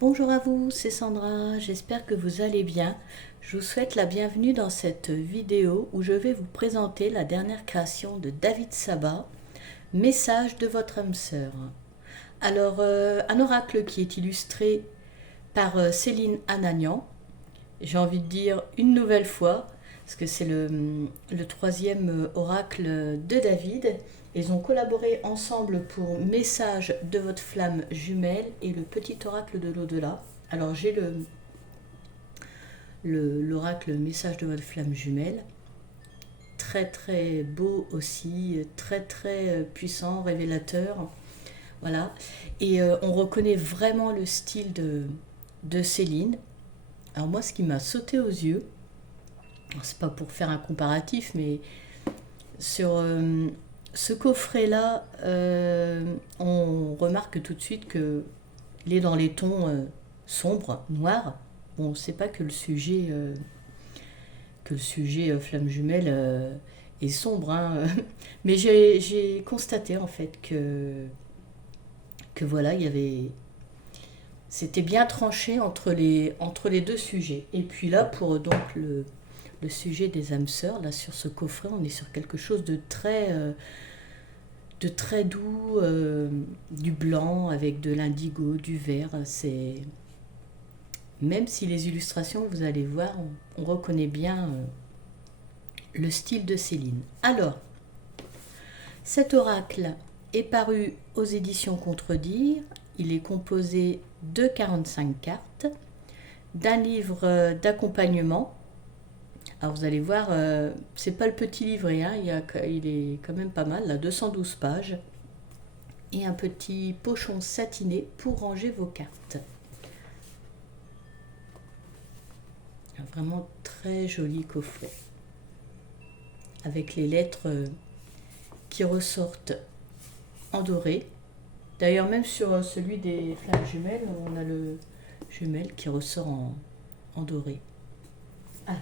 Bonjour à vous, c'est Sandra, j'espère que vous allez bien. Je vous souhaite la bienvenue dans cette vidéo où je vais vous présenter la dernière création de David Sabat, Message de votre âme sœur. Alors, un oracle qui est illustré par Céline Anagnan, j'ai envie de dire une nouvelle fois, parce que c'est le troisième oracle de David. Ils ont collaboré ensemble pour Message de votre flamme jumelle et le petit oracle de l'au-delà. Alors j'ai l'oracle Message de votre flamme jumelle, très très beau aussi, très très puissant, révélateur. Voilà. Et on reconnaît vraiment le style de Céline. Alors moi, ce qui m'a sauté aux yeux, c'est pas pour faire un comparatif, mais sur ce coffret-là, on remarque tout de suite qu'il est dans les tons sombres, noirs. Bon, c'est pas que le sujet flamme jumelle est sombre, hein. Mais j'ai constaté en fait que voilà, il y avait, c'était bien tranché entre les deux sujets. Et puis là, pour donc le sujet des âmes sœurs, là sur ce coffret, on est sur quelque chose de très doux, du blanc avec de l'indigo, du vert. C'est même si les illustrations, vous allez voir, on reconnaît bien le style de Céline. Alors, cet oracle est paru aux éditions Contredire. Il est composé de 45 cartes, d'un livre d'accompagnement. Alors vous allez voir, c'est pas le petit livret, hein, il est quand même pas mal, là, 212 pages. Et un petit pochon satiné pour ranger vos cartes. Un vraiment très joli coffret. Avec les lettres qui ressortent en doré. D'ailleurs, même sur celui des flammes jumelles, on a le jumelle qui ressort en doré. Alors,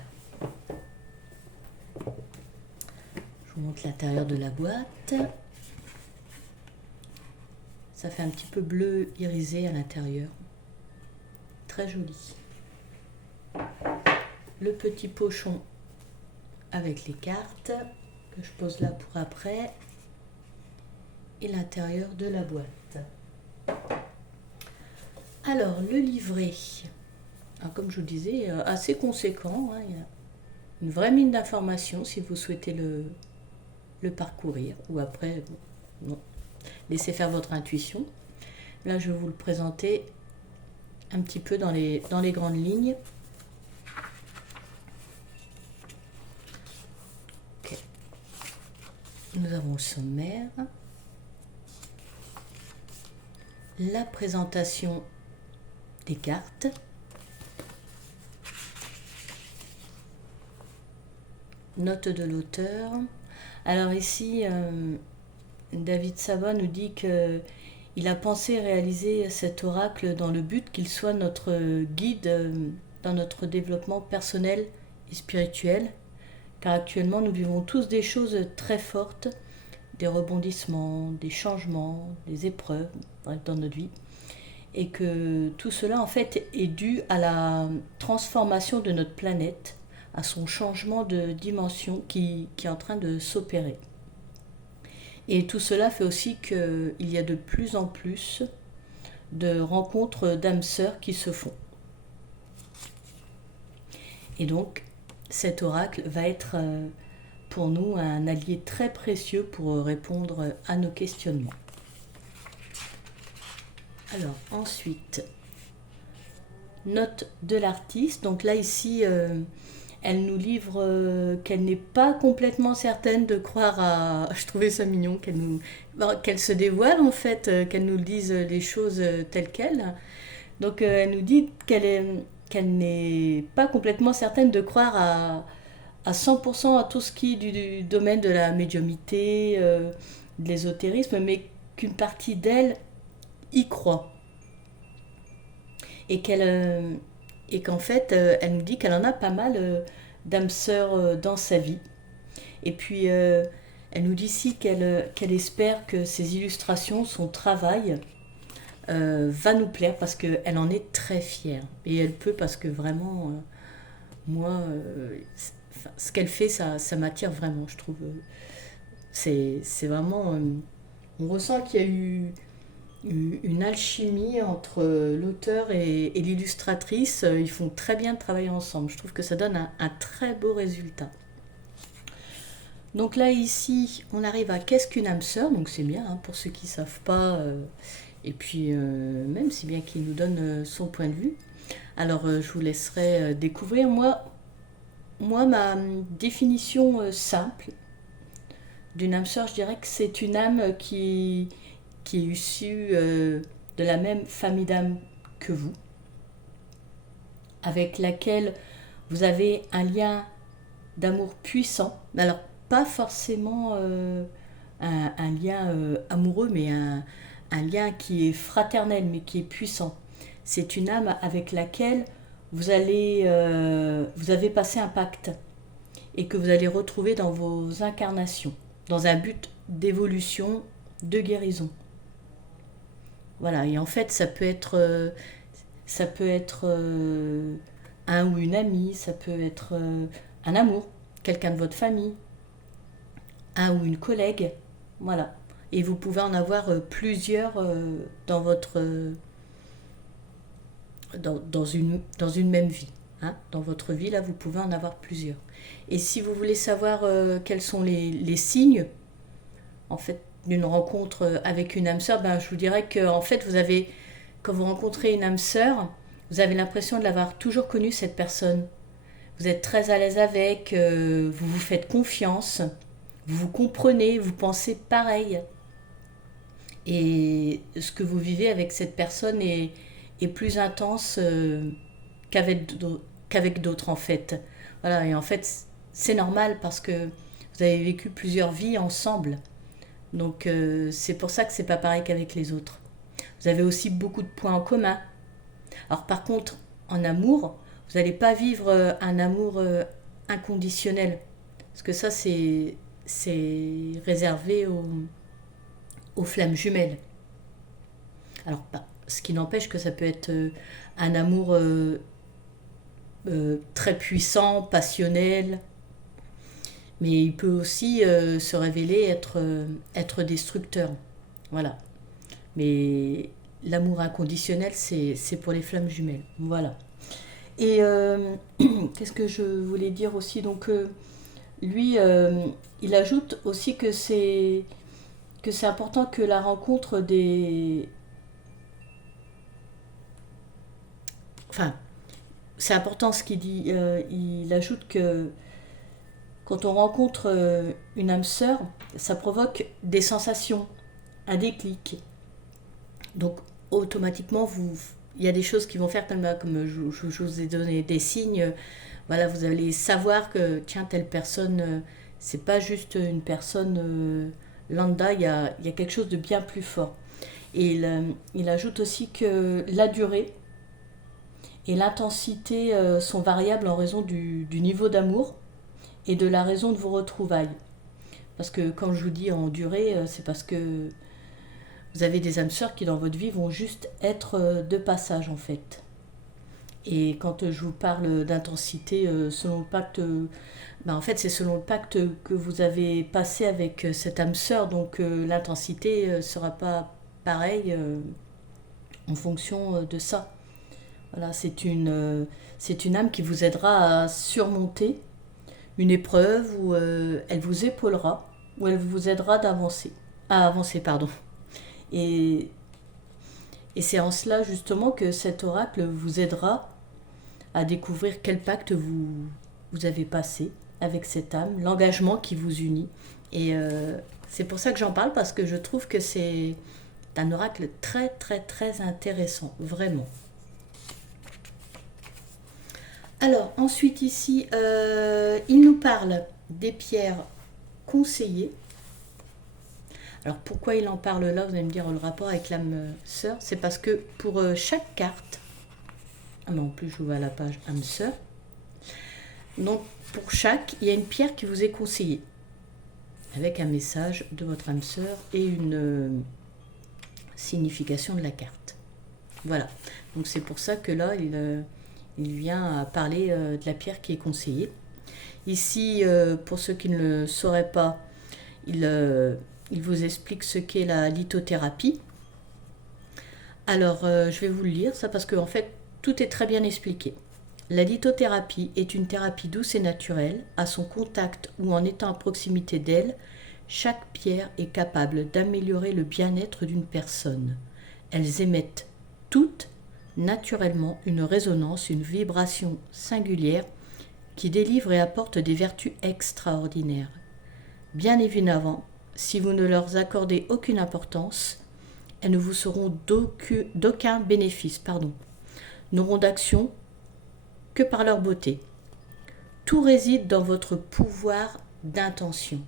je vous montre l'intérieur de la boîte. Ça fait un petit peu bleu irisé à l'intérieur. Très joli. Le petit pochon avec les cartes que je pose là pour après. Et l'intérieur de la boîte. Alors, le livret, alors, comme je vous disais, assez conséquent, hein, il y a une vraie mine d'informations si vous souhaitez le parcourir. Ou après, non, laissez faire votre intuition. Là, je vais vous le présenter un petit peu dans les grandes lignes. Okay. Nous avons le sommaire. La présentation des cartes. Note de l'auteur. Alors ici, David Sabat nous dit qu'il a pensé réaliser cet oracle dans le but qu'il soit notre guide dans notre développement personnel et spirituel, car actuellement nous vivons tous des choses très fortes, des rebondissements, des changements, des épreuves dans notre vie, et que tout cela en fait est dû à la transformation de notre planète, à son changement de dimension qui est en train de s'opérer. Et tout cela fait aussi qu'il y a de plus en plus de rencontres d'âmes sœurs qui se font. Et donc, cet oracle va être pour nous un allié très précieux pour répondre à nos questionnements. Alors, ensuite, note de l'artiste. Donc là, ici, elle nous livre qu'elle n'est pas complètement certaine de croire à... Je trouvais ça mignon qu'elle se dévoile en fait, qu'elle nous dise les choses telles quelles. Donc elle nous dit qu'elle n'est pas complètement certaine de croire à 100% à tout ce qui est du domaine de la médiumnité, de l'ésotérisme, mais qu'une partie d'elle y croit. Et qu'en fait, elle nous dit qu'elle en a pas mal d'âmes sœurs dans sa vie. Et puis, elle nous dit ici qu'elle espère que ces illustrations, son travail, va nous plaire parce qu'elle en est très fière. Et elle peut parce que vraiment, moi, ce qu'elle fait, ça m'attire vraiment, je trouve. C'est vraiment... on ressent qu'il y a eu une alchimie entre l'auteur et l'illustratrice. Ils font très bien travailler ensemble. Je trouve que ça donne un très beau résultat. Donc là, ici, on arrive à qu'est-ce qu'une âme sœur. Donc c'est bien, hein, pour ceux qui ne savent pas. Et puis, même si bien qu'il nous donne son point de vue. Alors, je vous laisserai découvrir. Moi, ma définition simple d'une âme sœur, je dirais que c'est une âme qui est issue de la même famille d'âmes que vous, avec laquelle vous avez un lien d'amour puissant. Alors, pas forcément un lien amoureux, mais un lien qui est fraternel, mais qui est puissant. C'est une âme avec laquelle vous avez passé un pacte et que vous allez retrouver dans vos incarnations, dans un but d'évolution, de guérison. Voilà, et en fait, ça peut être un ou une amie, ça peut être un amour, quelqu'un de votre famille, un ou une collègue, voilà. Et vous pouvez en avoir plusieurs dans votre dans une même vie. Hein. Dans votre vie, là, vous pouvez en avoir plusieurs. Et si vous voulez savoir quels sont les signes, en fait, d'une rencontre avec une âme sœur, ben, je vous dirais que en fait, quand vous rencontrez une âme sœur, vous avez l'impression de l'avoir toujours connue, cette personne. Vous êtes très à l'aise avec, vous vous faites confiance, vous vous comprenez, vous pensez pareil. Et ce que vous vivez avec cette personne est plus intense qu'avec d'autres, en fait. Voilà, et en fait, c'est normal parce que vous avez vécu plusieurs vies ensemble. Donc c'est pour ça que c'est pas pareil qu'avec les autres. Vous avez aussi beaucoup de points en commun. Alors par contre, en amour, vous n'allez pas vivre un amour inconditionnel. Parce que ça, c'est réservé aux flammes jumelles. Alors, ce qui n'empêche que ça peut être un amour très puissant, passionnel, mais il peut aussi se révéler être destructeur. Voilà. Mais l'amour inconditionnel, c'est pour les flammes jumelles. Voilà. Et qu'est-ce que je voulais dire aussi? Donc, lui, il ajoute aussi que c'est important que la rencontre des... Enfin, c'est important ce qu'il dit. Il ajoute que quand on rencontre une âme sœur, ça provoque des sensations, un déclic. Donc, automatiquement, il y a des choses qui vont faire comme je vous ai donné des signes. Voilà, vous allez savoir que, tiens, telle personne, c'est pas juste une personne lambda, il y a quelque chose de bien plus fort. Et il ajoute aussi que la durée et l'intensité sont variables en raison du niveau d'amour et de la raison de vos retrouvailles. Parce que quand je vous dis en durée, c'est parce que vous avez des âmes sœurs qui dans votre vie vont juste être de passage en fait. Et quand je vous parle d'intensité selon le pacte, en fait c'est selon le pacte que vous avez passé avec cette âme sœur, donc l'intensité ne sera pas pareille en fonction de ça. Voilà, c'est une âme qui vous aidera à surmonter une épreuve où elle vous épaulera, où elle vous aidera à avancer, pardon. Et c'est en cela justement que cet oracle vous aidera à découvrir quel pacte vous avez passé avec cette âme, l'engagement qui vous unit. Et c'est pour ça que j'en parle, parce que je trouve que c'est un oracle très très très intéressant, vraiment. Alors ensuite ici, il nous parle des pierres conseillées. Alors pourquoi il en parle là? Vous allez me dire le rapport avec l'âme sœur. C'est parce que pour chaque carte, en plus je vois à la page âme sœur, donc pour chaque, il y a une pierre qui vous est conseillée, avec un message de votre âme sœur et une signification de la carte. Voilà. Donc c'est pour ça que là, il vient à parler de la pierre qui est conseillée. Ici, pour ceux qui ne le sauraient pas, il vous explique ce qu'est la lithothérapie. Alors, je vais vous le lire, ça, parce qu'en fait, tout est très bien expliqué. La lithothérapie est une thérapie douce et naturelle. À son contact ou en étant à proximité d'elle, chaque pierre est capable d'améliorer le bien-être d'une personne. Elles émettent toutes, naturellement, une résonance, une vibration singulière qui délivre et apporte des vertus extraordinaires. Bien évidemment, si vous ne leur accordez aucune importance, elles ne vous seront d'aucun bénéfice, n'auront d'action que par leur beauté. Tout réside dans votre pouvoir d'intention.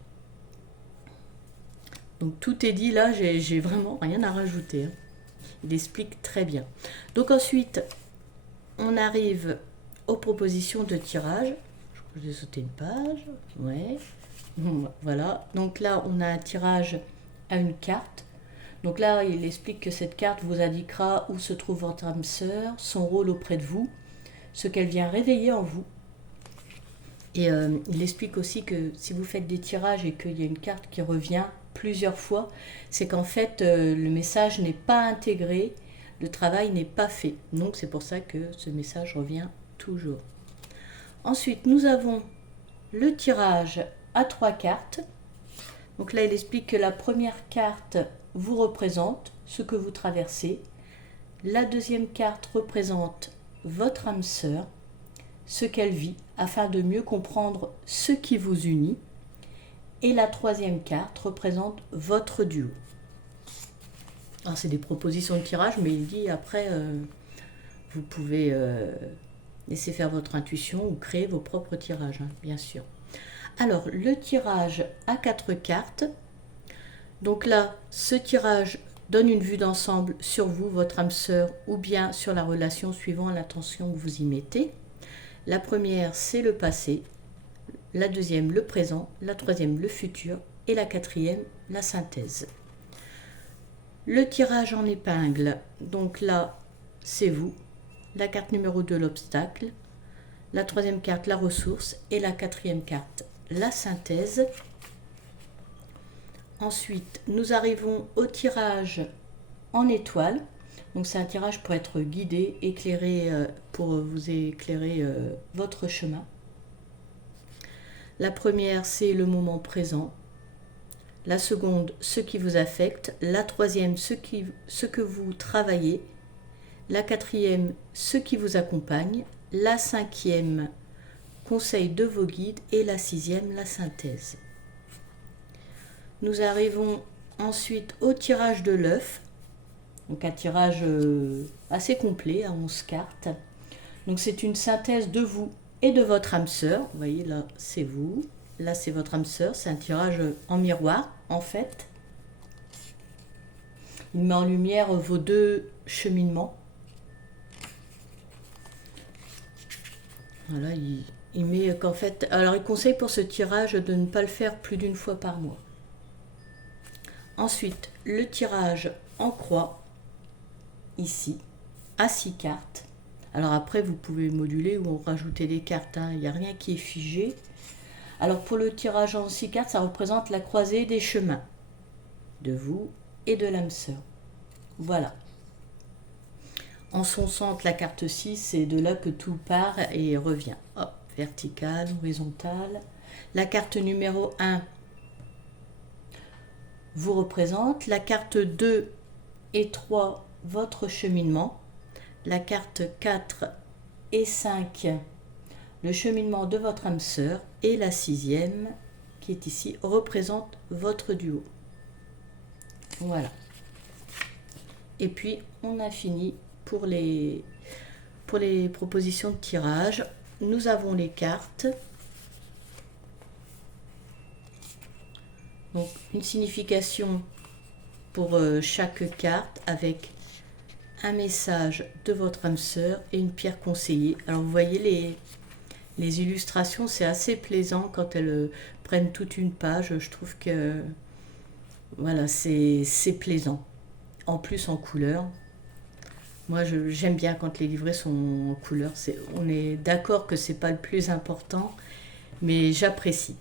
Donc tout est dit là, j'ai vraiment rien à rajouter. Il explique très bien. Donc ensuite, on arrive aux propositions de tirage. Je vais sauter une page. Ouais. Voilà. Donc là, on a un tirage à une carte. Donc là, il explique que cette carte vous indiquera où se trouve votre âme sœur, son rôle auprès de vous, ce qu'elle vient réveiller en vous. Et il explique aussi que si vous faites des tirages et qu'il y a une carte qui revient plusieurs fois, c'est qu'en fait, le message n'est pas intégré, le travail n'est pas fait. Donc c'est pour ça que ce message revient toujours. Ensuite, nous avons le tirage à 3 cartes. Donc là, il explique que la première carte vous représente ce que vous traversez. La deuxième carte représente votre âme sœur, ce qu'elle vit, afin de mieux comprendre ce qui vous unit. Et la troisième carte représente votre duo. Alors c'est des propositions de tirage, mais il dit après, vous pouvez laisser faire votre intuition ou créer vos propres tirages, bien sûr. Alors, le tirage à 4 cartes. Donc là, ce tirage donne une vue d'ensemble sur vous, votre âme sœur, ou bien sur la relation suivant l'intention que vous y mettez. La première, c'est le passé. La deuxième, le présent. La troisième, le futur. Et la quatrième, la synthèse. Le tirage en épingle. Donc là, c'est vous. La carte numéro 2, l'obstacle. La troisième carte, la ressource. Et la quatrième carte, la synthèse. Ensuite, nous arrivons au tirage en étoile. Donc c'est un tirage pour être guidé, éclairé, pour vous éclairer votre chemin. La première, c'est le moment présent. La seconde, ce qui vous affecte. La troisième, ce que vous travaillez. La quatrième, ce qui vous accompagne. La cinquième, conseil de vos guides. Et la sixième, la synthèse. Nous arrivons ensuite au tirage de l'œuf. Donc un tirage assez complet à 11 cartes. Donc c'est une synthèse de vous et de votre âme sœur. Vous voyez là, c'est vous. Là, c'est votre âme sœur. C'est un tirage en miroir, en fait. Il met en lumière vos deux cheminements. Voilà, il met qu'en fait... Alors, il conseille pour ce tirage de ne pas le faire plus d'une fois par mois. Ensuite, le tirage en croix, ici, à 6 cartes. Alors après, vous pouvez moduler ou rajouter des cartes. Il n'y a rien qui est figé. Alors pour le tirage en 6 cartes, ça représente la croisée des chemins de vous et de l'âme sœur. Voilà. En son centre, la carte 6, c'est de là que tout part et revient. Hop, verticale, horizontale. La carte numéro 1 vous représente. La carte 2 et 3, votre cheminement. La carte 4 et 5, le cheminement de votre âme sœur. Et la 6e, qui est ici, représente votre duo. Voilà. Et puis, on a fini pour les propositions de tirage. Nous avons les cartes. Donc, une signification pour chaque carte avec un message de votre âme sœur et une pierre conseillée. Alors, vous voyez les illustrations, c'est assez plaisant quand elles prennent toute une page. Je trouve que voilà, c'est plaisant. En plus, en couleur. Moi, j'aime bien quand les livrets sont en couleur. On est d'accord que c'est pas le plus important, mais j'apprécie.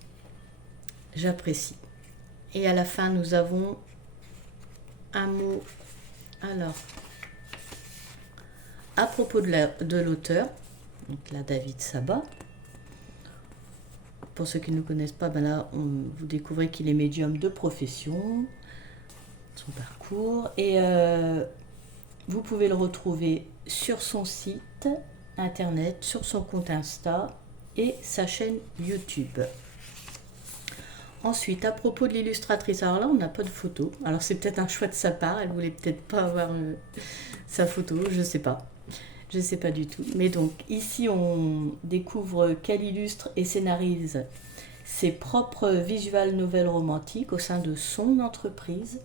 J'apprécie. Et à la fin, nous avons un mot. Alors, à propos de l'auteur, donc là, David Sabat. Pour ceux qui ne connaissent pas, ben là, vous découvrez qu'il est médium de profession, son parcours, et vous pouvez le retrouver sur son site internet, sur son compte Insta et sa chaîne YouTube. Ensuite, à propos de l'illustratrice, alors là, on n'a pas de photo. Alors c'est peut-être un choix de sa part, elle voulait peut-être pas avoir sa photo, je sais pas. Je sais pas du tout. Mais donc, ici, on découvre qu'elle illustre et scénarise ses propres visual novels romantiques au sein de son entreprise.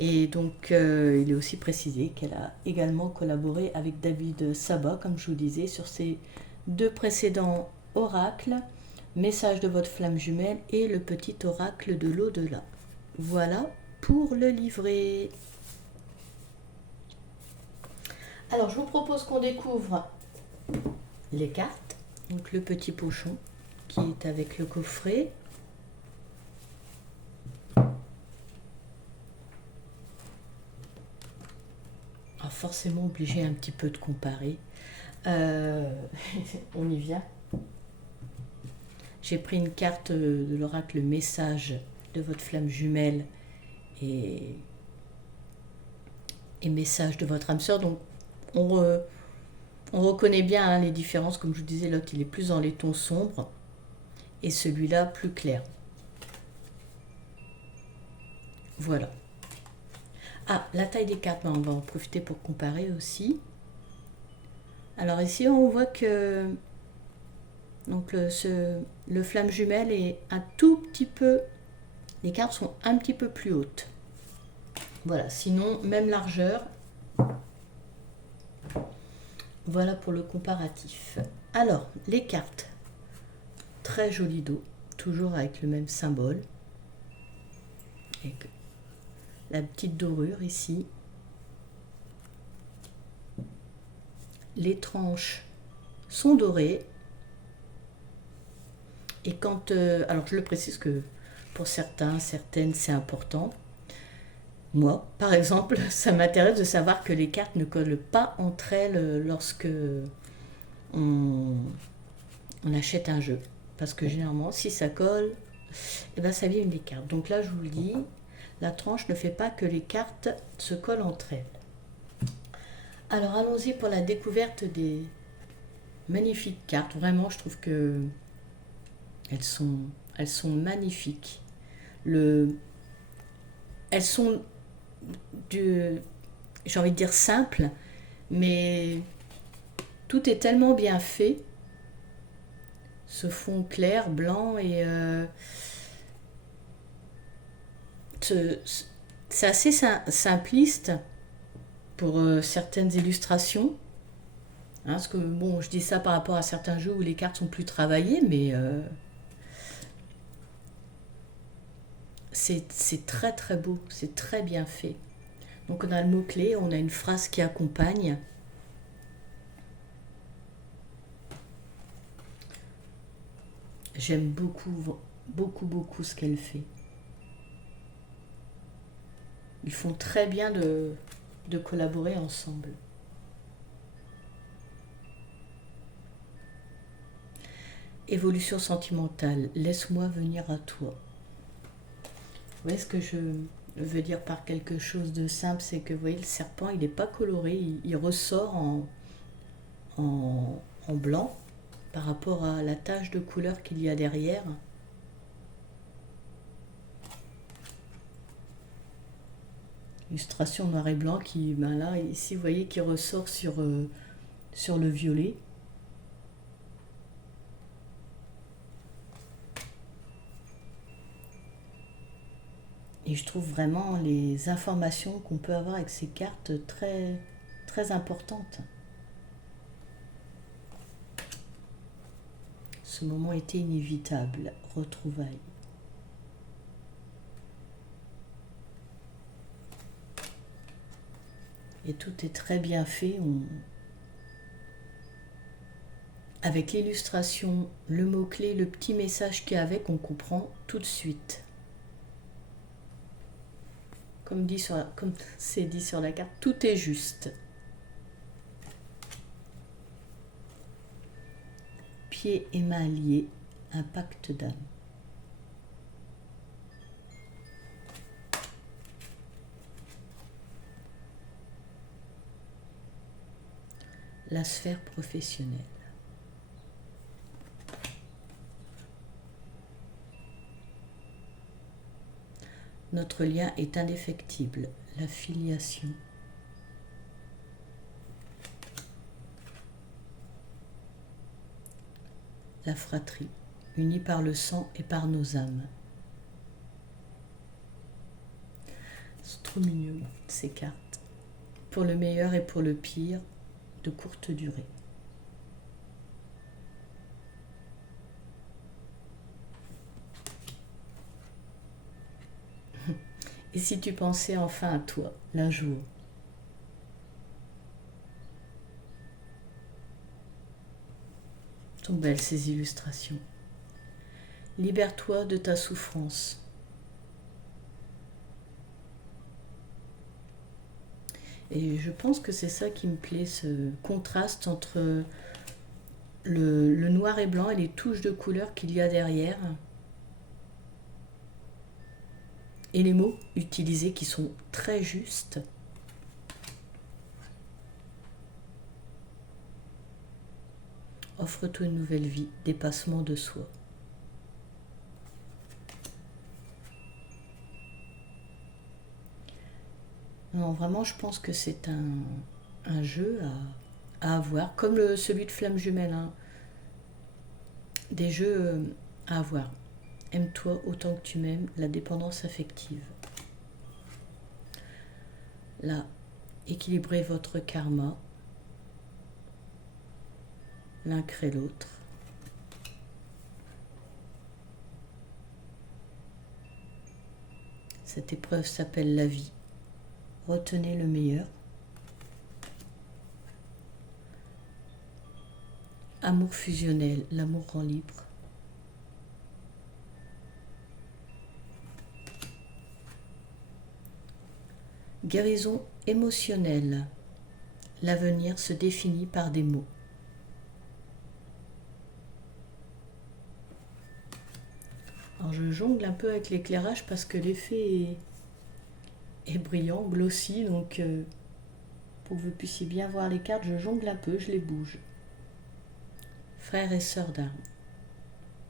Et donc, il est aussi précisé qu'elle a également collaboré avec David Sabat, comme je vous disais, sur ses 2 précédents oracles, Message de votre flamme jumelle et le petit oracle de l'au-delà. Voilà pour le livret. Alors, je vous propose qu'on découvre les cartes. Donc, le petit pochon qui est avec le coffret. Alors, forcément obligé un petit peu de comparer. On y vient. J'ai pris une carte de l'oracle Message de votre flamme jumelle et Message de votre âme sœur. Donc, on reconnaît bien hein, les différences. Comme je vous disais, l'autre il est plus dans les tons sombres et celui-là plus clair. Voilà. Ah, la taille des cartes, on va en profiter pour comparer aussi. Alors ici, on voit que donc le flamme jumelle est un tout petit peu... Les cartes sont un petit peu plus hautes. Voilà, sinon, même largeur. Voilà pour le comparatif. Alors, les cartes. Très joli dos, toujours avec le même symbole. Avec la petite dorure ici. Les tranches sont dorées. Et quand... alors, je le précise que pour certains, certaines, c'est important. Moi, par exemple, ça m'intéresse de savoir que les cartes ne collent pas entre elles lorsque on achète un jeu. Parce que généralement, si ça colle, eh ben, ça abîme les cartes. Donc là, je vous le dis, la tranche ne fait pas que les cartes se collent entre elles. Alors, allons-y pour la découverte des magnifiques cartes. Vraiment, je trouve que elles sont magnifiques. Elles sont j'ai envie de dire simple, mais tout est tellement bien fait. Ce fond clair, blanc et c'est assez simpliste pour certaines illustrations. Hein, parce que bon, je dis ça par rapport à certains jeux où les cartes sont plus travaillées, mais c'est très très beau, c'est très bien fait. Donc on a le mot-clé, on a une phrase qui accompagne. J'aime beaucoup, beaucoup, beaucoup ce qu'elle fait. Ils font très bien de collaborer ensemble. Évolution sentimentale, laisse-moi venir à toi. Vous voyez ce que je veux dire par quelque chose de simple, c'est que vous voyez le serpent, il n'est pas coloré, il ressort en blanc par rapport à la tache de couleur qu'il y a derrière. Illustration noir et blanc qui, ben là, ici, vous voyez, qui ressort sur le violet. Et je trouve vraiment les informations qu'on peut avoir avec ces cartes très, très importantes. Ce moment était inévitable, retrouvailles. Et tout est très bien fait. Avec l'illustration, le mot-clé, le petit message qu'il y a avec, on comprend tout de suite. Comme c'est dit sur la carte, tout est juste. Pieds et mains liés, un pacte d'âme. La sphère professionnelle. Notre lien est indéfectible, la filiation. La fratrie, unie par le sang et par nos âmes. C'est trop mignon, ces cartes. Pour le meilleur et pour le pire, de courte durée. Et si tu pensais enfin à toi, l'un jour? Sont belles ces illustrations. Libère-toi de ta souffrance. Et je pense que c'est ça qui me plaît, ce contraste entre le noir et blanc et les touches de couleur qu'il y a derrière. Et les mots utilisés qui sont très justes. Offre-toi une nouvelle vie, dépassement de soi. Non, vraiment, je pense que c'est un jeu à avoir, comme celui de Flamme Jumelle. Hein. Des jeux à avoir. Aime-toi autant que tu m'aimes, la dépendance affective. Là, équilibrez votre karma, l'un crée l'autre. Cette épreuve s'appelle la vie. Retenez le meilleur. Amour fusionnel, l'amour rend libre. Guérison émotionnelle. L'avenir se définit par des mots. Alors je jongle un peu avec l'éclairage parce que l'effet est brillant, glossy, donc pour que vous puissiez bien voir les cartes, je jongle un peu, je les bouge. Frères et sœurs d'âme,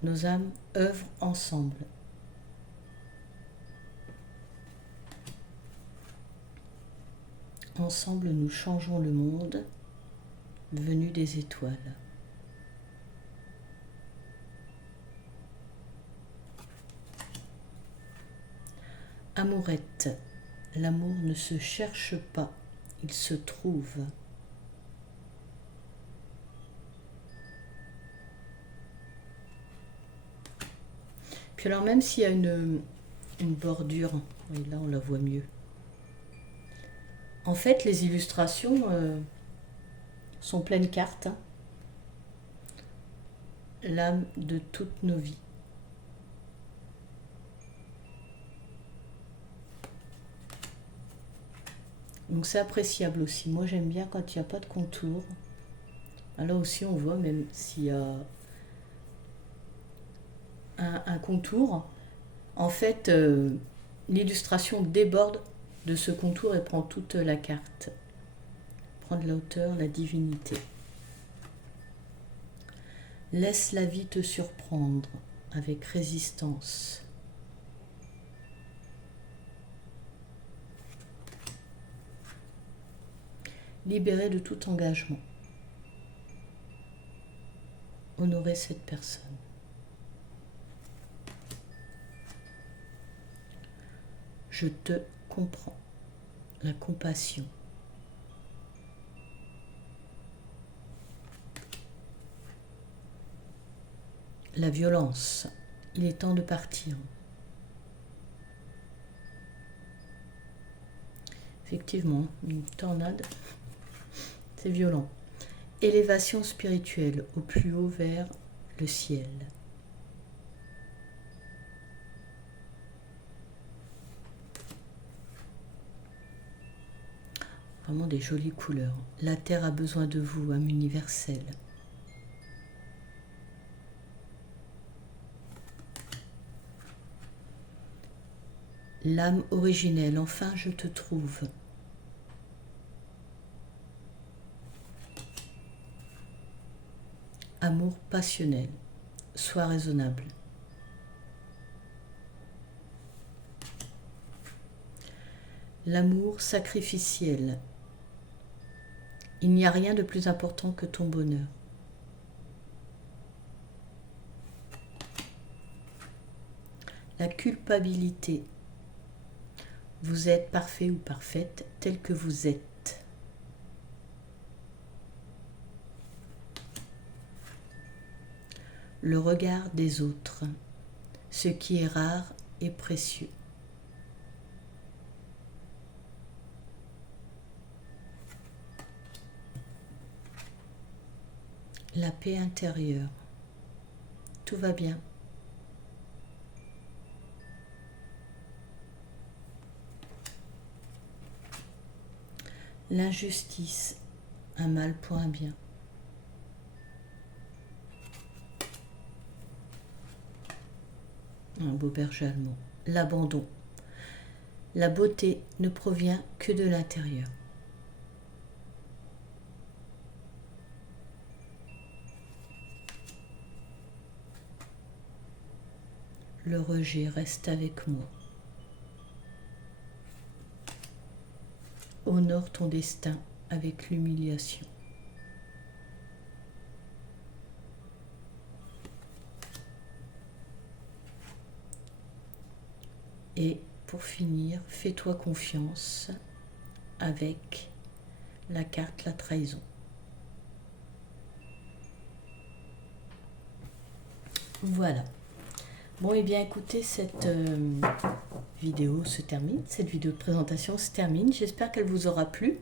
nos âmes œuvrent ensemble. Ensemble, nous changeons le monde, venu des étoiles. Amourette, l'amour ne se cherche pas, il se trouve. Puis alors même s'il y a une bordure, oui, là on la voit mieux. En fait, les illustrations sont pleines cartes. Hein. L'âme de toutes nos vies. Donc c'est appréciable aussi. Moi j'aime bien quand il n'y a pas de contour. Là aussi on voit même s'il y a un contour. En fait, l'illustration déborde de ce contour et prend toute la carte. Prendre la hauteur, la divinité. Laisse la vie te surprendre avec résistance. Libéré de tout engagement. Honorer cette personne. Je te comprends. La compassion. La violence. Il est temps de partir. Effectivement, une tornade, c'est violent. Élévation spirituelle au plus haut vers le ciel. Vraiment des jolies couleurs. La terre a besoin de vous, âme universelle. L'âme originelle, enfin je te trouve. Amour passionnel, sois raisonnable. L'amour sacrificiel. Il n'y a rien de plus important que ton bonheur. La culpabilité. Vous êtes parfait ou parfaite tel que vous êtes. Le regard des autres. Ce qui est rare et précieux. La paix intérieure. Tout va bien. L'injustice, un mal pour un bien. Un beau berger allemand. L'abandon. La beauté ne provient que de l'intérieur. Le rejet reste avec moi. Honore ton destin avec l'humiliation. Et pour finir, fais-toi confiance avec la carte la trahison. Voilà. Bon, et bien écoutez, cette vidéo se termine, cette vidéo de présentation se termine. J'espère qu'elle vous aura plu.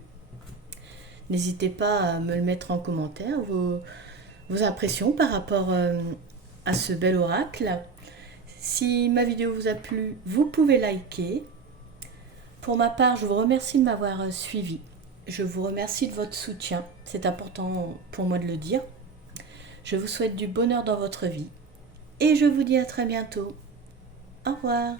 N'hésitez pas à me le mettre en commentaire, vos impressions par rapport à ce bel oracle. Si ma vidéo vous a plu, vous pouvez liker. Pour ma part, je vous remercie de m'avoir suivi. Je vous remercie de votre soutien. C'est important pour moi de le dire. Je vous souhaite du bonheur dans votre vie. Et je vous dis à très bientôt. Au revoir.